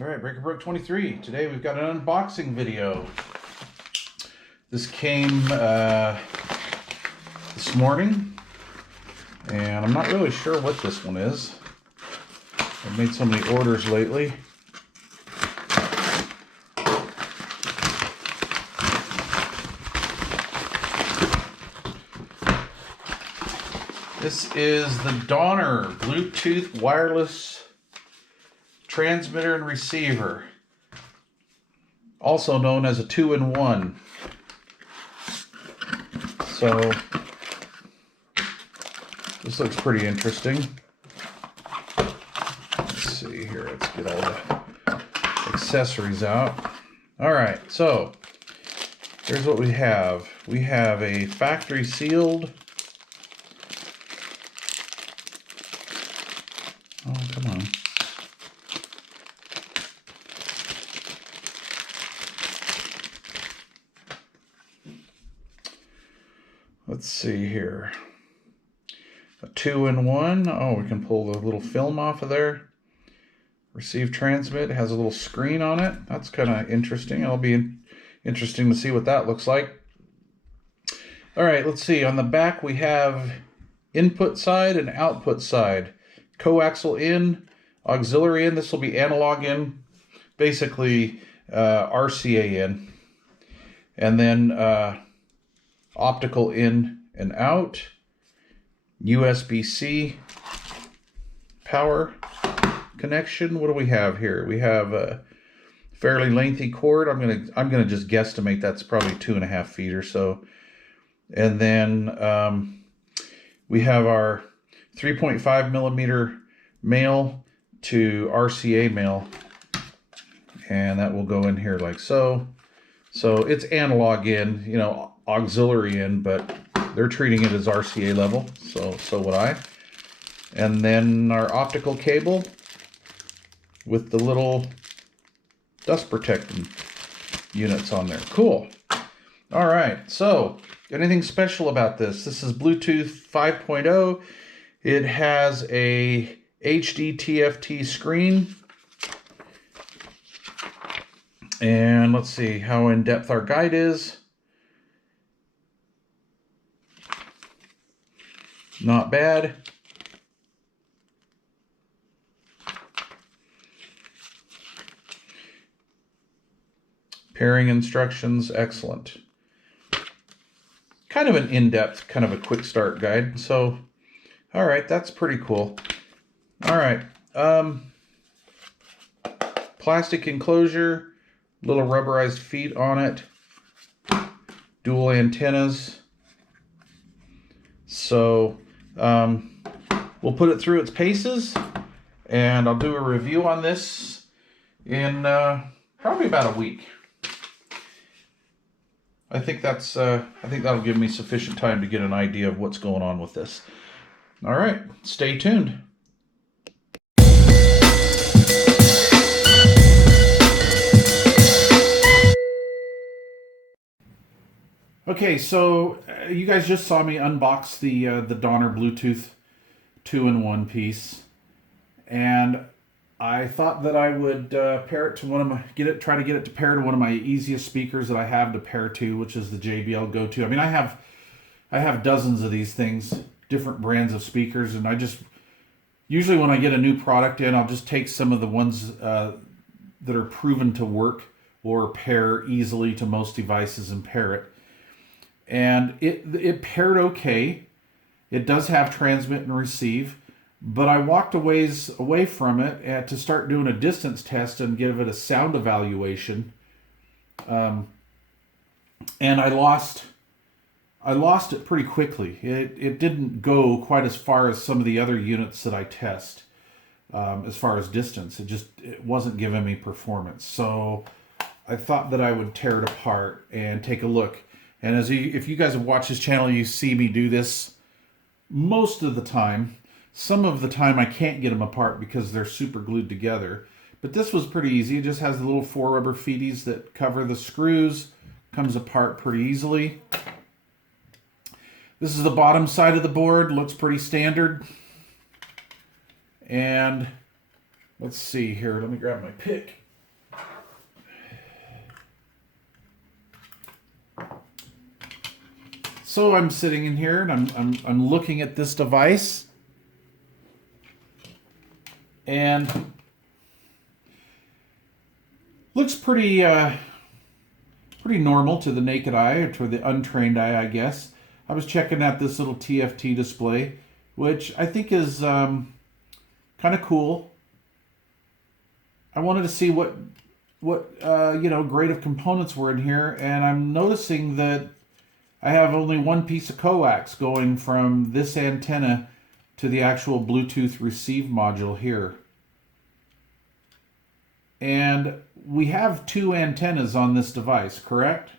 All right, Breaker Brook 23. Today we've got an unboxing video. This came this morning, and I'm not really sure what this one is. I've made so many orders lately. This is the DONNER Bluetooth wireless transmitter and receiver, also known as a 2-in-1. So this looks pretty interesting. Let's see here, let's get all the accessories out. All right, so here's what we have. We have a factory sealed, oh come on, let's see here. A 2-in-1. Oh, we can pull the little film off of there. Receive transmit. It has a little screen on it. That's kind of interesting. It'll be interesting to see what that looks like. All right, let's see. On the back we have input side and output side. Coaxial in, auxiliary in. This will be analog in, basically RCA in. And then optical in and out, USB-C power connection. What do we have here? We have a fairly lengthy cord. I'm gonna just guesstimate that's probably 2.5 feet or so. And then we have our 3.5 millimeter male to RCA male, and that will go in here like so. So it's analog in, you know, auxiliary in, but they're treating it as RCA level, so would I. And then our optical cable with the little dust protecting units on there. Cool. All right, so anything special about this? This is Bluetooth 5.0. It has a HD Tft screen. And let's see how in-depth our guide is. Not bad. Pairing instructions, excellent. Kind of an in-depth, kind of a quick start guide. So, all right, that's pretty cool. All right, plastic enclosure, little rubberized feet on it, dual antennas. So we'll put it through its paces, and I'll do a review on this in probably about a week. I think that'll give me sufficient time to get an idea of what's going on with this. All right, stay tuned. Okay, so you guys just saw me unbox the DONNER Bluetooth 2-in-1 piece, and I thought that I would pair it to one of my try to get it to pair to one of my easiest speakers that I have to pair to, which is the JBL Go-To. I mean, I have dozens of these things, different brands of speakers, and I just usually when I get a new product in, I'll just take some of the ones that are proven to work or pair easily to most devices and pair it. And it paired okay. It does have transmit and receive, but I walked a ways away from it to start doing a distance test and give it a sound evaluation. And I lost it pretty quickly. It didn't go quite as far as some of the other units that I test as far as distance. It wasn't giving me performance. So I thought that I would tear it apart and take a look. And if you guys have watched this channel, you see me do this most of the time. Some of the time I can't get them apart because they're super glued together. But this was pretty easy. It just has the little 4 rubber feeties that cover the screws. Comes apart pretty easily. This is the bottom side of the board. Looks pretty standard. And let's see here. Let me grab my pick. So I'm sitting in here and I'm looking at this device, and looks pretty pretty normal to the naked eye, or to the untrained eye, I guess. I was checking out this little TFT display, which I think is kind of cool. I wanted to see what grade of components were in here, and I'm noticing that I have only one piece of coax going from this antenna to the actual Bluetooth receive module here. And we have two antennas on this device, correct?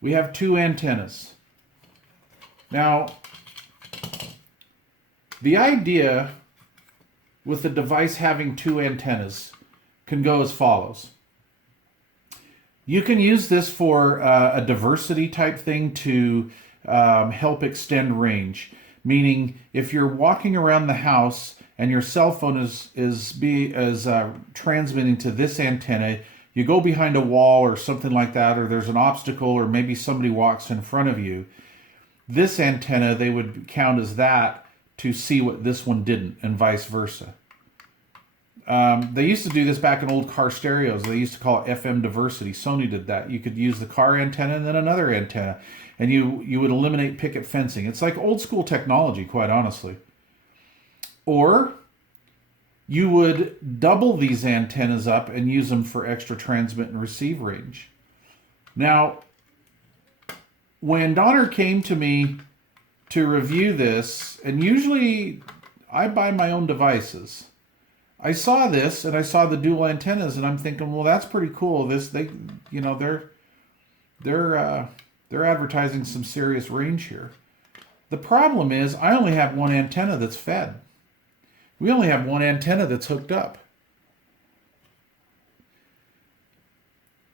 We have two antennas. Now, the idea with the device having two antennas can go as follows. You can use this for a diversity type thing to help extend range. Meaning, if you're walking around the house and your cell phone is transmitting to this antenna, you go behind a wall or something like that, or there's an obstacle, or maybe somebody walks in front of you, this antenna, they would count as that to see what this one didn't, and vice versa. They used to do this back in old car stereos. They used to call it FM diversity. Sony did that. You could use the car antenna and then another antenna, and you would eliminate picket fencing. It's like old school technology, quite honestly. Or you would double these antennas up and use them for extra transmit and receive range. Now, when Donner came to me to review this, and usually I buy my own devices, I saw this and I saw the dual antennas, and I'm thinking, well, that's pretty cool. They're advertising some serious range here. The problem is I only have one antenna that's fed. We only have one antenna that's hooked up.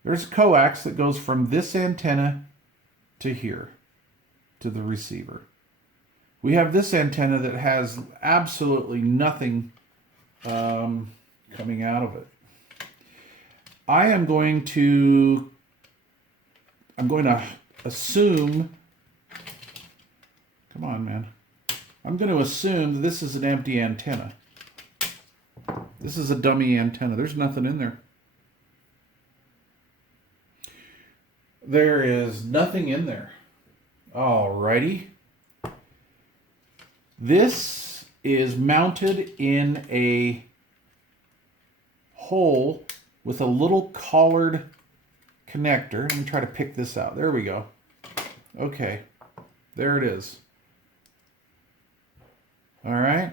There's a coax that goes from this antenna to here, to the receiver. We have this antenna that has absolutely nothing coming out of it. I'm going to assume, come on, man. I'm going to assume that this is an empty antenna. This is a dummy antenna. There's nothing in there. There is nothing in there. Alrighty. This is mounted in a hole with a little collared connector. Let me try to pick this out. There we go. Okay. There it is. All right.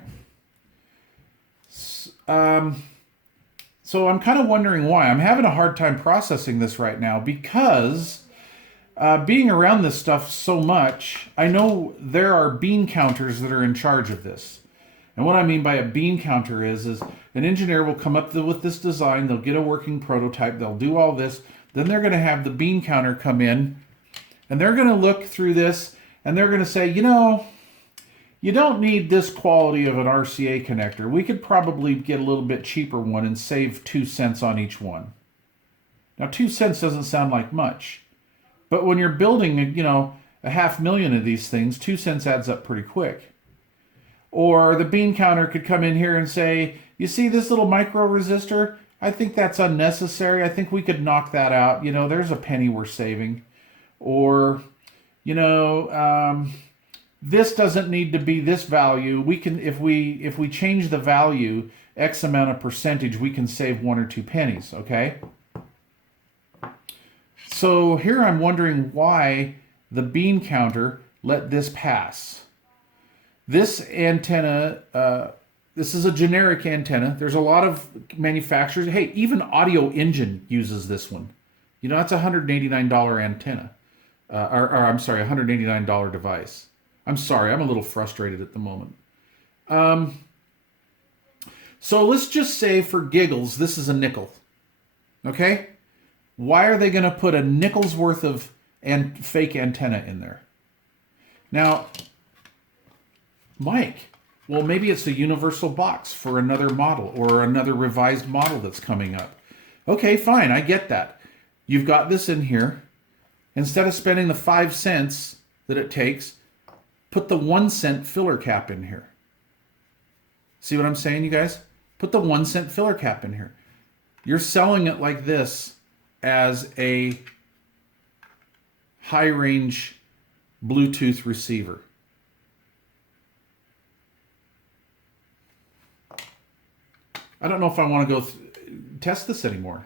So I'm kind of wondering why. I'm having a hard time processing this right now because being around this stuff so much, I know there are bean counters that are in charge of this. And what I mean by a bean counter is an engineer will come up with this design, they'll get a working prototype, they'll do all this, then they're going to have the bean counter come in, and they're going to look through this, and they're going to say, you don't need this quality of an RCA connector. We could probably get a little bit cheaper one and save 2 cents on each one. Now, 2 cents doesn't sound like much, but when you're building, a 500,000 of these things, 2 cents adds up pretty quick. Or the bean counter could come in here and say, you see this little micro resistor? I think that's unnecessary. I think we could knock that out. There's a penny we're saving. Or, this doesn't need to be this value. We can, if we change the value X amount of percentage, we can save 1 or 2 pennies, okay? So here I'm wondering why the bean counter let this pass. This antenna, this is a generic antenna. There's a lot of manufacturers. Hey, even Audio Engine uses this one. That's a $189 antenna. I'm sorry, $189 device. I'm sorry, I'm a little frustrated at the moment. So let's just say for giggles, this is a nickel. Okay? Why are they going to put a nickel's worth of fake antenna in there? Now, Mike, well, maybe it's a universal box for another model or another revised model that's coming up. Okay, fine, I get that. You've got this in here. Instead of spending the 5 cents that it takes, put the 1 cent filler cap in here. See what I'm saying, you guys? Put the 1 cent filler cap in here. You're selling it like this as a high range Bluetooth receiver. I don't know if I want to go test this anymore.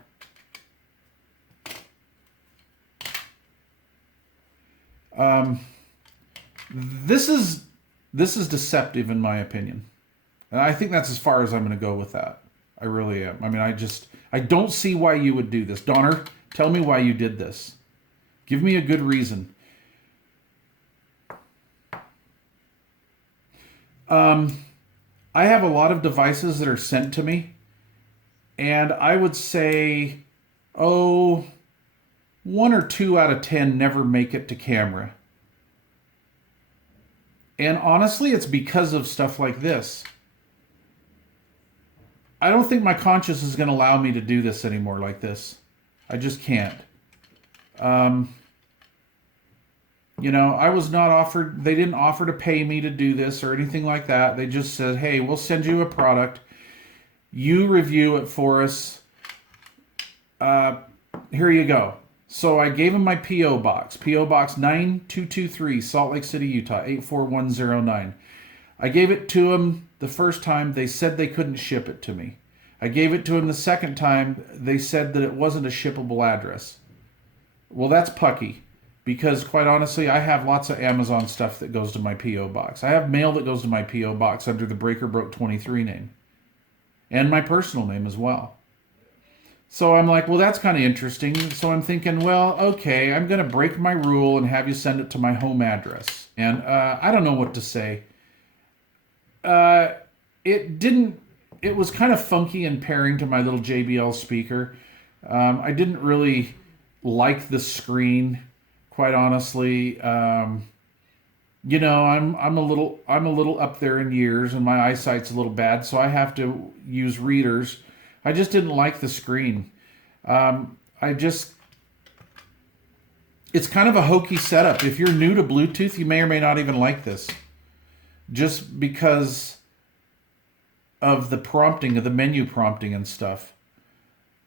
This is deceptive in my opinion. And I think that's as far as I'm going to go with that. I really am. I mean, I don't see why you would do this. Donner, tell me why you did this. Give me a good reason. I have a lot of devices that are sent to me, and I would say, 1 or 2 out of 10 never make it to camera. And honestly, it's because of stuff like this. I don't think my conscience is going to allow me to do this anymore like this. I just can't. You know, I was not offered, they didn't offer to pay me to do this or anything like that. They just said, hey, we'll send you a product. You review it for us. Here you go. So I gave them my P.O. Box. P.O. Box 9223, Salt Lake City, Utah, 84109. I gave it to them the first time. They said they couldn't ship it to me. I gave it to them the second time. They said that it wasn't a shippable address. Well, that's pucky. Because, quite honestly, I have lots of Amazon stuff that goes to my P.O. Box. I have mail that goes to my P.O. Box under the Breaker Broke 23 name. And my personal name as well. So I'm like, well, that's kind of interesting. So I'm thinking, well, okay, I'm going to break my rule and have you send it to my home address. And I don't know what to say. It was kind of funky in pairing to my little JBL speaker. I didn't really like the screen. Quite honestly, you know, I'm a little up there in years, and my eyesight's a little bad, so I have to use readers. I just didn't like the screen. It's kind of a hokey setup. If you're new to Bluetooth, you may or may not even like this, just because of the prompting, of the menu prompting and stuff.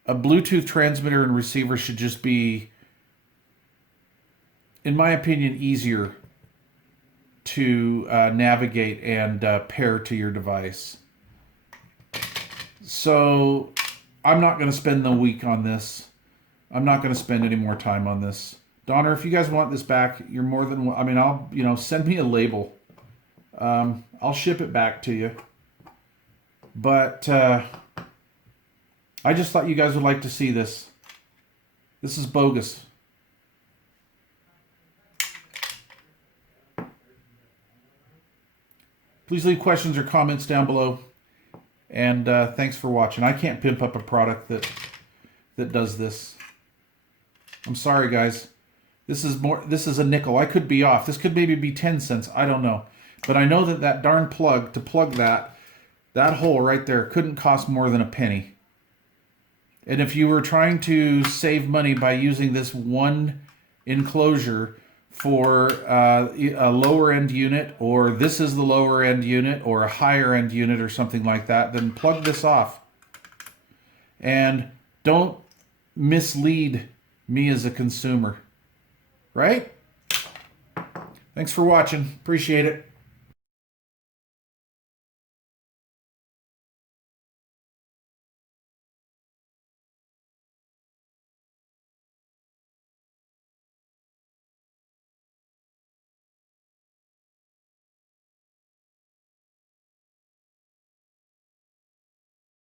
A Bluetooth transmitter and receiver should just be, in my opinion, easier to navigate and pair to your device. So I'm not going to spend the week on this. I'm not going to spend any more time on this. Donner, if you guys want this back, you're more than, I mean, I'll, send me a label. I'll ship it back to you. But I just thought you guys would like to see this. This is bogus. Please leave questions or comments down below. And thanks for watching. I can't pimp up a product that does this. I'm sorry, guys. This is a nickel. I could be off. This could maybe be 10 cents. I don't know. But I know that darn plug, to plug that hole right there, couldn't cost more than a penny. And if you were trying to save money by using this one enclosure for a lower end unit, or this is the lower end unit, or a higher end unit or something like that, then plug this off. And don't mislead me as a consumer. Right? Thanks for watching. Appreciate it.